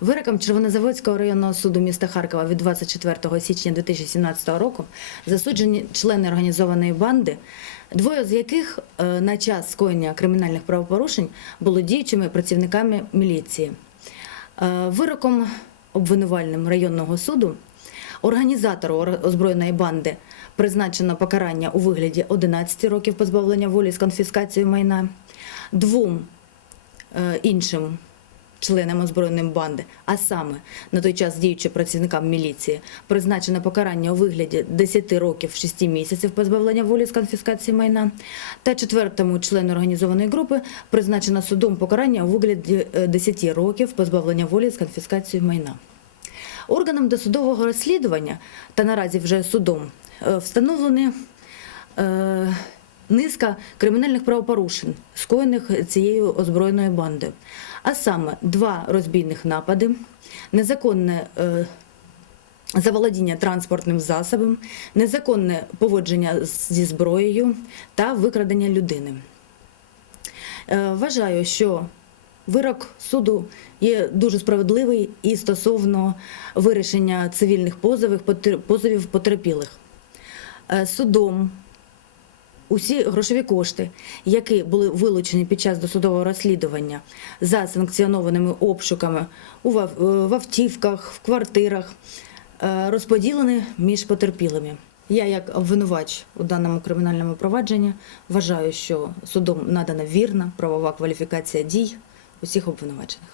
Вироком Червонозаводського районного суду міста Харкова від 24 січня 2017 року засуджені члени організованої банди, двоє з яких е, на час скоєння кримінальних правопорушень були діючими працівниками міліції. Е, Вироком обвинувальним районного суду організатору озброєної банди призначено покарання у вигляді 11 років позбавлення волі з конфіскацією майна, двом е, іншим членам озброєної банди, а саме на той час діючи працівникам міліції, призначено покарання у вигляді 10 років 6 місяців позбавлення волі з конфіскації майна, та четвертому члену організованої групи призначено судом покарання у вигляді е, 10 років позбавлення волі з конфіскацією майна. Органом досудового розслідування та наразі вже судом е, встановлені е, низка кримінальних правопорушень, скоєних цією озброєною бандою. А саме два розбійних напади, незаконне е, заволодіння транспортним засобом, незаконне поводження зі зброєю та викрадення людини. Е, Вважаю, що вирок суду є дуже справедливий і стосовно вирішення цивільних позовів, позовів потерпілих. Е, Судом усі грошові кошти, які були вилучені під час досудового розслідування за санкціонованими обшуками е, в автівках, в квартирах, е, розподілені між потерпілими. Я, як обвинувач у даному кримінальному провадженні, вважаю, що судом надана вірна правова кваліфікація дій усіх обвинувачених.